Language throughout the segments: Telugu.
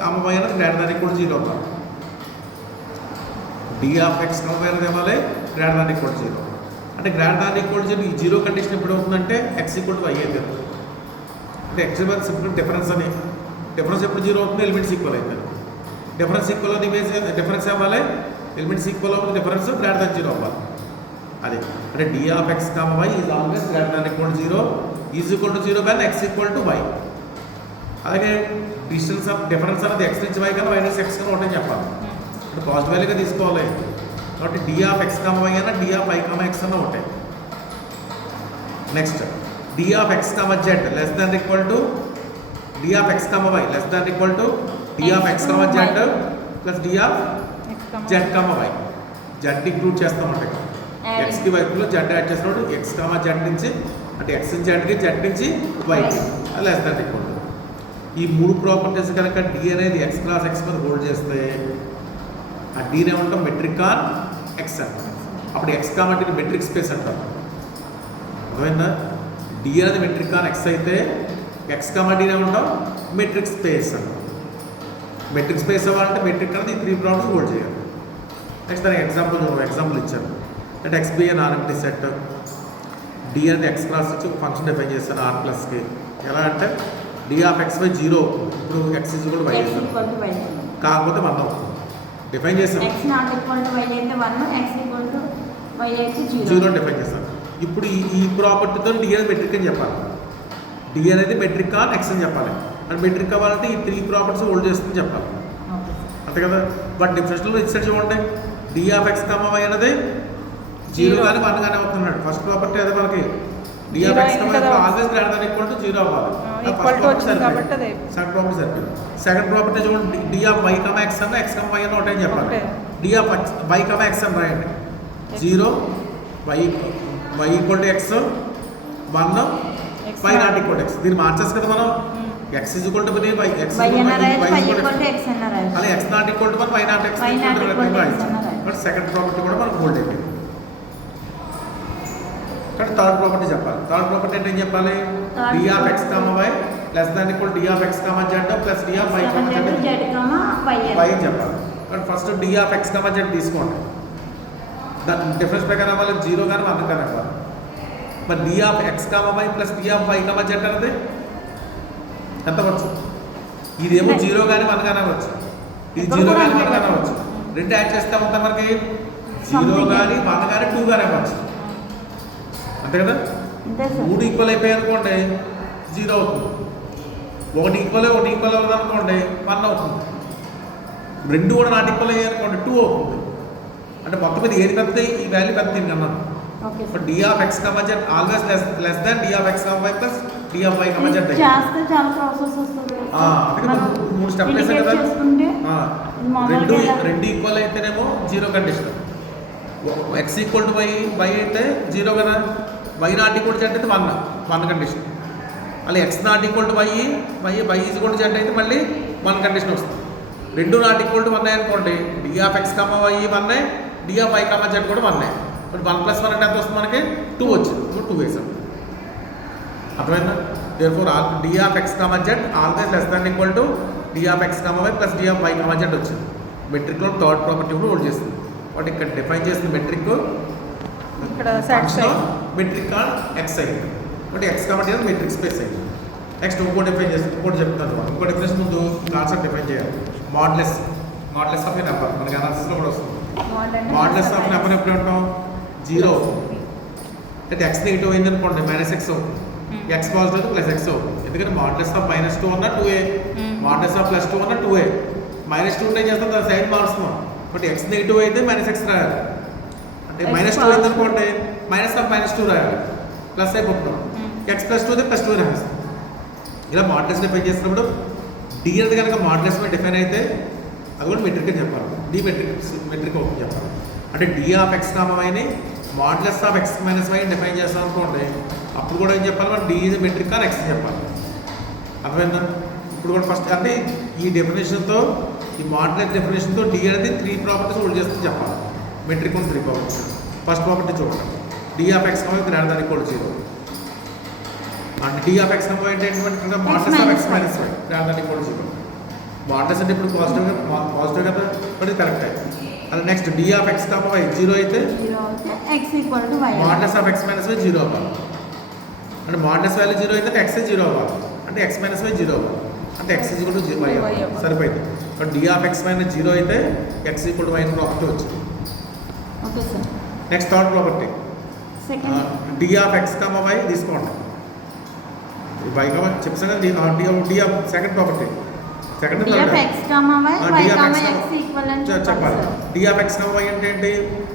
కామ వై అనేది గ్రేటర్ దాన్ ఈక్వల్ టు 0 అవ్వాలి. D of X comma y అనేది ఏమాలి గ్రేటర్ దాన్ ఈక్వల్ టు 0. అంటే గ్రేటర్ దాన్ ఈక్వల్ టు 0 ఈ 0 కండిషన్ ఎప్పుడు అవుతుందంటే ఎక్స్ ఈక్వల్ టు వై అయితే. అంటే ఎక్స్ వై సింపుల్ డిఫరెన్స్ అని డిఫరెన్స్ ఎప్పుడు 0 అవుతుంది ఎలిమెంట్స్ ఈక్వల్ అవుతుంది. డిఫరెన్స్ ఈక్వల్ అవుతుంది ఇమేజ్ డిఫరెన్స్ ఏమాలి ఎలిమెంట్స్ ఈక్వల్ అవుతుంది డిఫరెన్స్ గ్రేటర్ దాన్ 0 అవ్వాలి. అది అంటే D of X comma y is always greater than equal to 0 is equal to 0 కానీ ఎక్స్ ఈక్వల్ టు వై. అలాగే డిస్టెన్స్ ఆఫ్ డిఫరెన్స్ అనేది ఎక్స్ నుంచి వై కానీ వై నుంచి ఎక్స్ కానీ ఒకటే చెప్పాలి. అంటే పాజిటివ్ వాల్యూగా తీసుకోవాలి. కాబట్టి D of X comma Y అయినా D of why comma X అన్న ఒకటే. Next D of X comma Z less than equal to D of X comma why less than equal to D of X comma Z plus D of Z comma Y. Z include చేస్తామంటే ఎక్స్కి వైపులో జెడ్ యాడ్ చేసినప్పుడు ఎక్స్ కామ జెడ్ నుంచి అంటే ఎక్స్ నుంచి జెడ్కి జెడ్ నుంచి వైకి లెస్ దాన్ ఈక్వల్ టు. ఈ మూడు ప్రాపర్టీస్ కనుక డి అనేది ఎక్స్ క్లాస్ ఎక్స్ మీద హోల్డ్ చేస్తే ఆ డీని ఏమంటాం మెట్రిక్ ఆన్ ఎక్స్ అంటాం. అప్పుడు ఎక్స్ కాబట్టి మెట్రిక్ స్పేస్ అంటాం. అర్థమైందా? డి అనేది మెట్రిక్ ఆన్ ఎక్స్ అయితే ఎక్స్ డీని ఏమంటాం మెట్రిక్ స్పేస్ అంటాం. మెట్రిక్ స్పేస్ అవ్వాలంటే మెట్రిక్ అనేది 3 ప్రాపర్టీస్ హోల్డ్ చేయాలి. నెక్స్ట్ దానికి ఎగ్జాంపుల్ ఇచ్చాను. అంటే x be non empty set d అనేది ఎక్స్ క్లాస్ వచ్చి ఒక ఫంక్షన్ డిఫైన్ చేస్తాను ఆర్ ప్లస్కి. ఎలా అంటే డి ఆఫ్ ఎక్స్ బై 0 ఇప్పుడు x is equal to y చేస్తాను కాకపోతే 1 అవుతుంది డిఫైన్ చేస్తాను. 0 డిఫైన్ చేస్తాను. ఇప్పుడు ఈ ప్రాపర్టీతో డి అనేది మెట్రిక్ అని చెప్పాలి. డి అనేది మెట్రిక్ ఆన్ ఎక్స్ అని చెప్పాలి. అండ్ మెట్రిక్ అవ్వాలంటే ఈ 3 ప్రాపర్టీస్ హోల్డ్ చేస్తుందని చెప్పాలి. అంతే కదా? బట్ డిఫరెన్షియల్లో ఇచ్చాడు చూడండి D of X comma y అనేది 0 కానీ 1 కానీ అవుతున్నాడు. ఫస్ట్ ప్రాపర్టీ అదే మనకి D of X comma Y always greater than equal to 0 అవ్వాలి. సెకండ్ ప్రాపర్టీ సరిపోయింది. సెకండ్ ప్రాపర్టీ చూడండి D of why comma X అన్న ఎక్స్ కామ వై అన్న ఒకటే చెప్పాలి. D of why comma X అని రాయండి. 0 Y equal to X 1 Y not equal to X. దీన్ని మార్చేసి కదా మనం X is equal to Y X అలా X not equal to Y not X. But second property కూడా మనకు హోల్డ్ అయిపోయింది. కానీ థర్డ్ ప్రాపర్టీ చెప్పాలి. థర్డ్ ప్రాపర్టీ అంటే ఏం చెప్పాలి? D of X comma why less than equal d of X comma Z plus D of why comma z y అని చెప్పాలి. కానీ first d of X comma z తీసుకోండి. దాని డిఫరెన్స్ ప్రకారం అవ్వాలి 0 కానీ 1 కానీ అవ్వాలి. మరి d of X comma y plus D of why comma z అనేది ఎంత అవ్వచ్చు? ఇదేమో 0 కానీ 1 కానీ అవ్వచ్చు. ఇది 0 కానీ 1 కానీ అవ్వచ్చు. రెండు యాడ్ చేస్తే ఉంటాం మనకి 0 కానీ 1 కానీ 2 కానీ అవ్వచ్చు. అంతే కదా? 3 ఈక్వల్ అయిపోయాయి అనుకోండి 0 అవుతుంది. 1 ఈక్వల్ అవుతుంది అనుకోండి 1 అవుతుంది. 2 కూడా నాట్ ఈక్వల్ అయ్యాయి అనుకోండి 2 అవుతుంది. అంటే మొత్తం మీద ఏది పెద్దది ఈ వాల్యూ పెద్దది అన్నాను. But d of X comma z always less than d of X comma y plus D of why comma z. మూడు స్టెప్లు వేసాం కదా. రెండు ఈక్వల్ అయితేనేమో 0 condition. X equal to y అయితే 0 కదా. Y not equal to z అయితే 1 కండిషన్. మళ్ళీ x not equal to y is equal to z అయితే మళ్ళీ 1 కండిషన్ వస్తుంది. రెండు నాట్ ఈక్వల్ టు 1 అనుకోండి d of X comma y 1 d of why comma z కూడా 1. ఇప్పుడు 1 + 1 అంటే ఎంత వస్తుంది మనకి 2 వచ్చింది. 2 వేసాం. అర్థమైందా? Therefore d of X comma z always less than equal to D of X comma y plus D of why comma z వచ్చింది. మెట్రిక్లో థర్డ్ ప్రాపర్టీ కూడా హోల్డ్ చేస్తుంది. వాటి ఇక్కడ డిఫైన్ చేసిన మెట్రిక్ మెట్రిక్ ఆన్ ఎక్స్ అయింది. ఒకటి ఎక్స్ కాబట్టి మెట్రిక్ స్పేస్ అయింది. నెక్స్ట్ ఇంకోటి డిఫైన్ చేస్తుంది. ఇంకోటి చెప్తాను. ఇంకో డిఫరెన్స్ ముందు కాన్సెప్ట్ డిఫైన్ చేయాలి. మోడ్లెస్ ఆఫ్ ఏ నెంబర్ మనకి అనాలిసిస్లో కూడా వస్తుంది. మోడ్లెస్ ఆఫ్ నెంబర్ ఎప్పుడు ఉంటాం 0 అవుతుంది. అంటే ఎక్స్ నెగిటివ్ అయింది అనుకోండి -x అవుతుంది. ఎక్స్ పాజిటివ్ అయితే +x అవుతుంది. ఎందుకంటే మోడ్లెస్ ఆఫ్ -2 ఉన్న 2a మోడ్లెస్ ఆఫ్ +2 ఉన్న 2a. -2 ఉంటే ఏం చేస్తాం దాని సైడ్ మారుస్తున్నాం. బట్ ఎక్స్ నెగిటివ్ అయితే -x రాయాలి. అంటే -2 అయింది అనుకోండి -2 రాయాలి. ప్లస్ అయిపోతున్నాం. ఎక్స్ +2 అయితే +2 రాస్తాం. ఇలా మోడ్లెస్ డిఫైన్ చేసినప్పుడు డి అనేది కనుక మోడ్లెస్ మీద డిఫైన్ అయితే అది కూడా మెట్రిక్ అని చెప్పాలి. డి మెట్రిక్ అవుతుంది చెప్పాలి. అంటే డి ఆఫ్ ఎక్స్ కామ వైని modulus of X minus why define చేస్తాం అనుకోండి. అప్పుడు కూడా ఏం చెప్పాలి? మనం D is metric on X చెప్పాలి. అర్థమైందా? ఇప్పుడు కూడా ఫస్ట్ అంటే ఈ డెఫినేషన్తో ఈ మోడ్లెస్ డెఫినేషన్తో డి అనేది 3 ప్రాపర్టీస్ హోల్డ్ చేస్తుంది చెప్పాలి. మెట్రిక్ ఉన్న 3 ప్రాపర్టీస్. ఫస్ట్ ప్రాపర్టీ చూడండి D of X comma greater than equal to 0. And D of X comma అంటే ఏంటంటే modulus of X minus Y greater than equal to 0. Modulus అంటే ఇప్పుడు పాజిటివ్ కదా, బట్ ఇది కరెక్టే. అది next D of X comma Y zero అయితే modulus of X minus Y zero అవ్వాలి. అంటే మోడ్లెస్ వాల్యూ జీరో అయితే ఎక్స్ జీరో అవ్వాలి, అంటే ఎక్స్ మైనస్ వై జీరో అవ్వాలి, అంటే ఎక్స్ ఈక్వల్ టు వై అవ్వాలి. సరిపోయింది. But d of X minus zero అయితే x equal to y property వచ్చింది. Next third property d of X comma y తీసుకోండి. వై కామ చెప్పాను కదా, d of second property second చెప్పాలి. D of X comma y అంటే ఏంటి?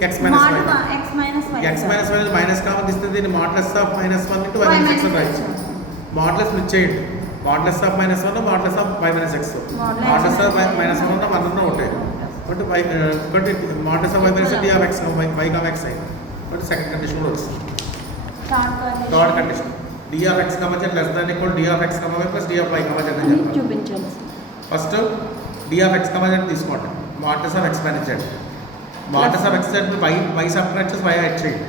X minus y. X minus y minus comma తీస్తే దీన్ని modulus of minus one into y minus x రాయొచ్చు. మోడ్లెస్ స్ప్లిట్ చేయండి. Modulus of minus one modulus of y minus x. Modulus of minus one one ఉన్న ఉంటాయి, but y but modulus of y minus d of x y comma x అయింది. బట్ సెకండ్ కండిషన్ కూడా వస్తుంది. Third condition d of X comma Z less than equal d of X comma y plus D of why comma z అని చెప్పాలి. చూపించాలి. First d of X comma z తీసుకోండి. Modulus of X minus z. Modulus of x Z Y separate చేసి వై యాడ్ చేయండి.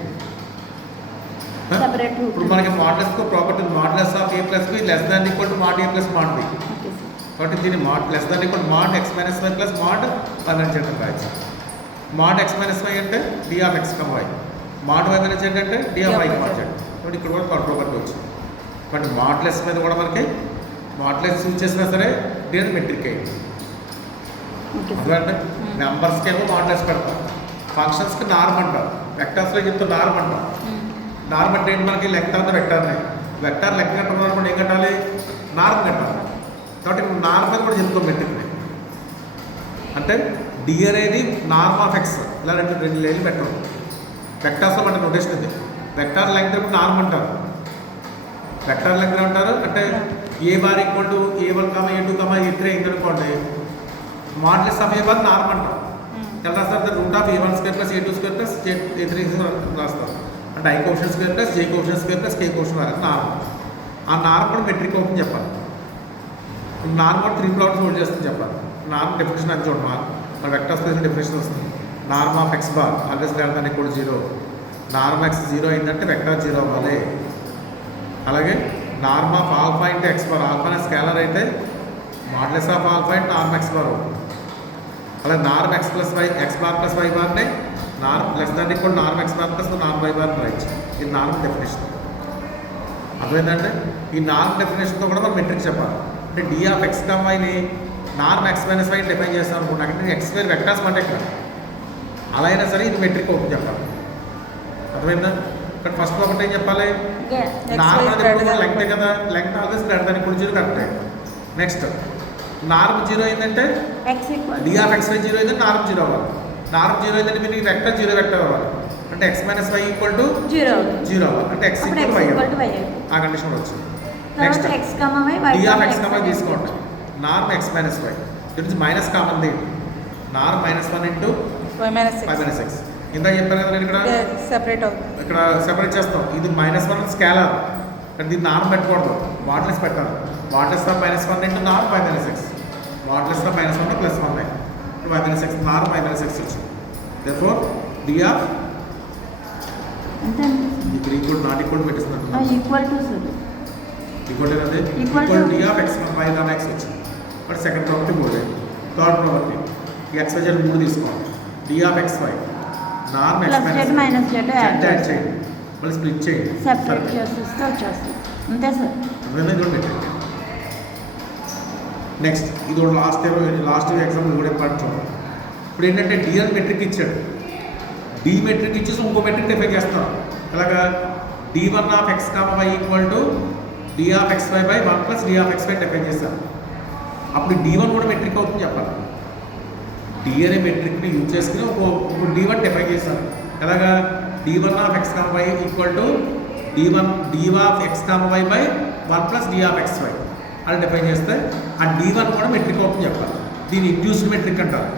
ఇప్పుడు మనకి modulus property modulus of a plus b less than equal to mod a plus mod b. కాబట్టి దీన్ని mod less than equal mod x minus y plus mod y minus z రాయొచ్చు. మాడ్ ఎక్స్ మైనస్ వై అంటే D of X comma y, mod y minus z అంటే D of why comma z. కాబట్టి ఇక్కడ కూడా థర్డ్ ప్రాపర్టీ వచ్చింది. బట్ మోడ్లెస్ మీద కూడా మనకి మోడ్లెస్ యూజ్ చేసినా సరే దీని మెట్రిక్ అయ్యింది. ఎందుకంటే నెంబర్స్కి ఏమో మోడ్లెస్ పెడతాం, ఫంక్షన్స్కి నార్మ్ అంటాం, వెక్టర్స్లో చెప్తే నార్మ్ అంటాం. నార్మ్ అంటే ఏంటి? మనకి లెక్క ఉంది వెక్టర్ని, వెక్టర్ లెక్క కట్టాలనుకుంటే ఏం కట్టాలి? నార్మ్ కట్టాలి. కాబట్టి నార్మ్ మీద కూడా చెప్తాం మెట్రిక్ని. అంటే డి అనేది నార్మ్ ఆఫ్ ఎక్స్, ఇలా రెండు లైన్లు పెట్టడం. వెక్టర్స్లో మన నోటేషన్ ఇది. వెక్టర్ లెంగ్త్ ఇప్పుడు నార్మ్ అంటారు. వెక్టర్ లెంగ్త్ అంటారు అంటే a bar equal to a one a two ఏ3 అయింది అనుకోండి, modulus of a bar norm అంటారు. ఎలా రాస్తారు? Root of a one square plus a two square plus ఏ3 రాస్తారు. అంటే i caution square plus j caution square plus k caution వరకు నార్మ్. ఆ నార్మ్ కూడా మెట్రిక్ అవుతుంది చెప్పాలి. నార్మ్ కూడా 3 ప్రాపర్టీస్ హోల్డ్ చేస్తుంది చెప్పాలి. నార్మ్ డెఫినేషన్ అది చూడండి. మన వెక్టర్ స్పేస్ డెఫినేషన్ వస్తుంది. Norm of x bar always greater than equal to 0. Norm x 0 అయిందంటే వెక్టర్ 0 అవ్వాలి. అలాగే norm of alpha into x bar, alpha అనే స్కేలర్ అయితే modulus of alpha into norm x bar అవుతుంది. అలాగే norm x plus y x bar plus y బార్ని norm less than equal norm x bar plus norm y bar రాయొచ్చు. ఇది నార్మ్ డెఫినేషన్. అర్థమైందంటే ఈ నార్మ్ డెఫినేషన్తో కూడా మనం మెట్రిక్ చెప్పాలి. అంటే డి ఆఫ్ ఎక్స్ కమ్ వైని norm x minus why define చేస్తాం అనుకుంటా. అంటే ఎక్స్ స్క్వేర్ వెక్టర్స్ అంటే ఇక్కడ అలా అయినా సరే ఇది మెట్రిక్ అవుతుంది చెప్పాలి. అర్థమైందా? ఇక్కడ ఫస్ట్ ఒకటి ఏం చెప్పాలి? నార్మ్ అనేది లెంగ్తే కదా, length always greater than equal to 0 కరెక్టే. నెక్స్ట్ నార్మ్ 0 అయిందంటే డి ఆఫ్ ఎక్స్ వై 0 అయిందంటే నార్మ్ 0 అవ్వాలి. నార్మ్ 0 అయిందంటే మీరు వెక్టర్ 0 వెక్టర్ అవ్వాలి. అంటే x minus y equal to 0 అవ్వాలి. అంటే ఎక్స్ ఈక్వల్ వై ఆ కండిషన్ వచ్చింది. Next D of x common తీసుకోండి. నార్మ్ ఎక్స్ మైనస్ వై గురించి మైనస్ కామన్ ఏంటి? Norm -1 into y minus x. ఇందాక చెప్పాను కదా నేను ఇక్కడ సెపరేట్ చేస్తాం. ఇది -1 స్కేలర్, అంటే దీన్ని నార్మ్ పెట్టకూడదు, మోడ్లెస్ పెట్టాలి. Modulus of -1 into norm y minus x. Modulus of -1 plus 1 y minus x, norm y minus x వచ్చింది. దేర్ఫోర్ డి ఆఫ్ ఇక్కడ ఈక్వల్ నాట్ ఈక్వల్ పెట్టిస్తున్నట్టు equal d of x y comma x వచ్చింది. But second property board. Third property x y z 3 తీసుకోండి. D of x y norm x minus z add చేయండి, మళ్ళీ స్ప్లిట్ చేయండి. సెపరేట్ చేసేస్తే వచ్చేస్తుంది అంతే సార్. నెక్స్ట్ ఇది కూడా లాస్ట్ ఎగ్జాంపుల్ కూడా ఇంపార్టెంట్ చూడండి. ఇప్పుడు ఏంటంటే డి అని మెట్రిక్ ఇచ్చాడు. డి మెట్రిక్ ఇచ్చేసి ఇంకో మెట్రిక్ డిఫైన్ చేస్తాం. అలాగా d1 of X comma y equal to D of x y by 1 plus D of x y define చేస్తాం. అప్పుడు d1 కూడా మెట్రిక్ అవుతుంది చెప్పాలి. డి అనే మెట్రిక్ని యూజ్ చేసుకుని ఒక d1 డిఫైన్ చేస్తాను. ఎలాగా d1 of X comma y equal to D of X comma y by 1 plus D of x y అని డిఫైన్ చేస్తే ఆ d1 కూడా మెట్రిక్ అవుతుంది చెప్పాలి. దీన్ని ఇండ్యూస్డ్ మెట్రిక్ అంటారు.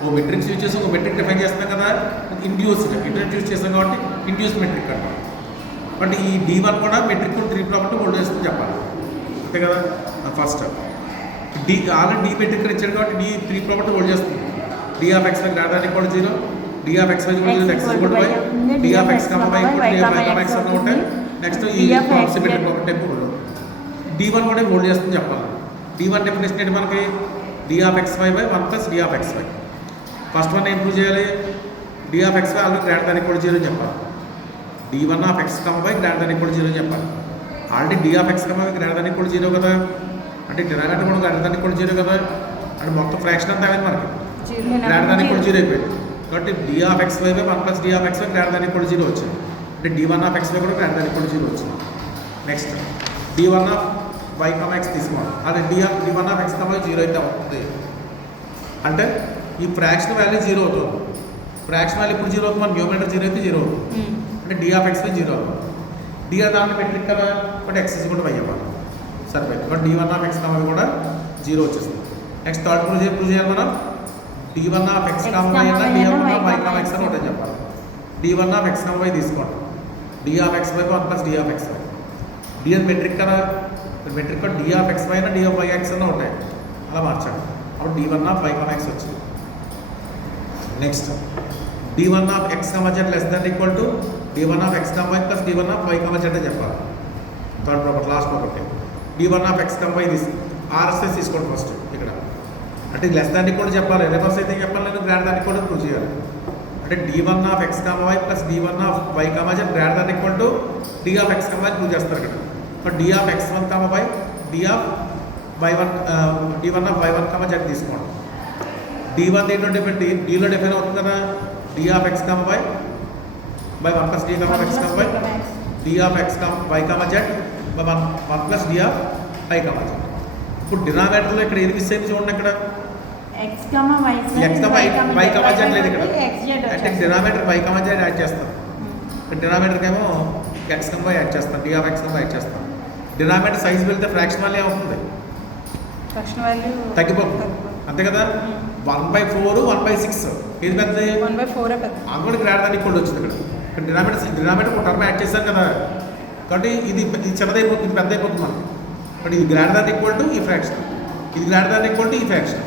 ఓ మెట్రిక్స్ యూజ్ చేసి ఒక మెట్రిక్ డిఫైన్ చేస్తాం కదా, ఇంట్రడ్యూస్ చేస్తాం కాబట్టి ఇండ్యూస్డ్ మెట్రిక్ అంటారు. బట్ ఈ d1 కూడా మెట్రిక్ 3 ప్రాపర్టీ హోల్డ్ చేస్తుంది చెప్పాలి. అంతే కదా. ఫస్ట్ ఆల్రెడీ డి మెట్రిక్ ఇచ్చాడు కాబట్టి డి 3 ప్రాపర్టీ హోల్డ్ చేస్తుంది. D of x y greater than equal to 0, d of x y equal to x equal to y, d of X comma y equal to D of why comma X అన్న ఉంటాయి. నెక్స్ట్ ఈ సిమెట్రిక్ ప్రాపర్టీ హోల్డ్ d1 కూడా హోల్డ్ చేస్తుంది చెప్పాలి. d1 డెఫినేషన్ ఏంటి మనకి? D of x y by 1 plus D of x y. First one ఏం ప్రూవ్ చేయాలి? D of x y already greater than equal 0 అని చెప్పాలి. d1 of x comma y greater than equal 0 అని చెప్పాలి. Already d of x comma y greater than equal 0 కదా, అంటే డినామినేటర్ కూడా గ్రేటర్ దాన్ ఈక్వల్ 0 కదా, అంటే మొత్తం ఫ్రాక్షన్ అంతా అయింది మనకి గ్రేటర్ దాన్ ఈక్వల్ 0 అయిపోయింది. కాబట్టి D of x y by 1 plus D of x y greater than equal 0 వచ్చింది. అంటే d1 ఆఫ్ ఎక్స్ వై కూడా గ్రేటర్ దాన్ ఈక్వల్ 0 వచ్చింది. Next d1 of y comma x తీసుకోవాలి. అదే d1 ఆఫ్ ఎక్స్ కమ 0 అయితే అవుతుంది, అంటే ఈ ఫ్రాక్షన్ వాల్యూ 0 అవుతుంది. ఫ్రాక్షన్ వాల్యూ ఇప్పుడు 0 అవుతుంది, మన న్యూమరేటర్ 0 అయితే 0 అవుతుంది, అంటే డి ఆఫ్ ఎక్స్ వై 0 అవుతుంది. డి దాన్ని మెట్రిక్ కదా, బట్ ఎక్స్ ఇస్ కూడా వై అవ్వాలి, సరిపోయింది. But d1 of x comma కూడా 0 వచ్చేస్తుంది. నెక్స్ట్ థర్డ్ ప్రూవ్ చేయాలి మనం. d1 of x comma why అయినా d1 of y comma X అని ఒకటే చెప్పాలి. d1 of x comma y తీసుకోండి. D of x y 1 plus D of x y. D అని మెట్రిక్ కదా, మెట్రిక్ కూడా డి ఆఫ్ ఎక్స్ వై అయినా డి ఆఫ్ వై ఎక్స్ అన్న ఉంటాయి, అలా మార్చండి. అప్పుడు d1 of y comma x వచ్చింది. Next d1 of x comma z less than equal to d1 of x comma y plus d1 of y comma z అని చెప్పాలి. Third property, last property. d1 of x comma y RHS తీసుకోండి ఫస్ట్ ఇక్కడ, అంటే లెస్ దాన్ ఈక్వల్ చెప్పాలి. రివర్స్ అయితే చెప్పాలి, నేను గ్రేటర్ దాన్ ఈక్వల్ ప్రూవ్ చేయాలి. అంటే d1 of x comma y plus d1 of y comma z greater than equal to D of x comma y prove చేస్తారు ఇక్కడ. But d of x one comma y d of d1 of y1 comma z తీసుకోండి. d1 దీంట్లో డిఫైన్, డీలో డిఫైన్ అవుతుంది కదా, d of x comma y by 1 plus d comma x comma y, d of x comma y comma z by 1 plus D of y comma z. ఇప్పుడు డినామినేటర్లో ఇక్కడ ఏది మిస్ అయింది చూడండి, ఇక్కడ x comma y y comma z లేదు ఇక్కడ, అంటే denominator y comma z add చేస్తాం. ఇక్కడ డినామినేటర్కి ఏమో ఎక్స్ కమ వై యాడ్ చేస్తాం, d of x comma y add చేస్తాం. డినామినేటర్ సైజ్ వెళ్తే ఫ్రాక్షన్ వాల్యూ ఏమవుతుంది? తగ్గిపోతుంది, అంతే కదా. 1/4 1/6 ఏది పెద్దది? 1/4 పెద్ద, అందులో గ్రేటర్ దాన్ ఈక్వల్ వచ్చింది ఇక్కడ. ఇక్కడ డినామినేటర్ ఒక టర్మ్ యాడ్ చేశారు కదా, కాబట్టి ఇది చిన్నదైపోతుంది, ఇది పెద్ద అయిపోతుంది మనకి. బట్ ఇది గ్రేటర్ దాన్ ఈక్వల్ టు ఈ ఫ్రాక్షన్, ఇది గ్రేటర్ దాన్ ఈక్వల్ టు ఈ ఫ్రాక్షన్.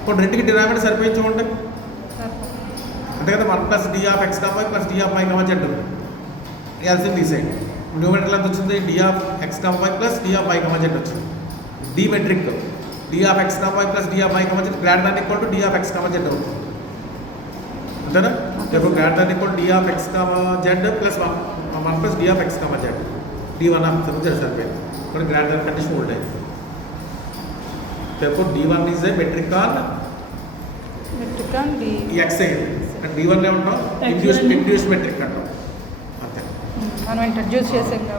ఇప్పుడు రెండుకి డినామినేటర్ సరిపోయి చూడండి, అంతే కదా. 1 plus D of x comma y plus D of y comma z LCM తీసేయండి. న్యూమరేటర్ ఎంత వచ్చింది? D of x comma y plus D of y comma z వచ్చింది. D metric d of x comma y plus D of y comma z greater than equal to D of x comma z అవుతుంది, అంతేనా. ఇప్పుడు greater than equal d of x comma z plus 1 plus D of x comma z d1 of z సరిపోయింది. ఇప్పుడు గ్రేటర్ దాన్ కండిషన్ హోల్డ్ అయింది. therefore d1 is a metric on x అయింది. అంటే d1 ఏమంటాం? ఇండ్యూస్ మెట్రిక్ అంటాం, అంతే. మనం ఇంట్రడ్యూస్ చేసాం కాబట్టి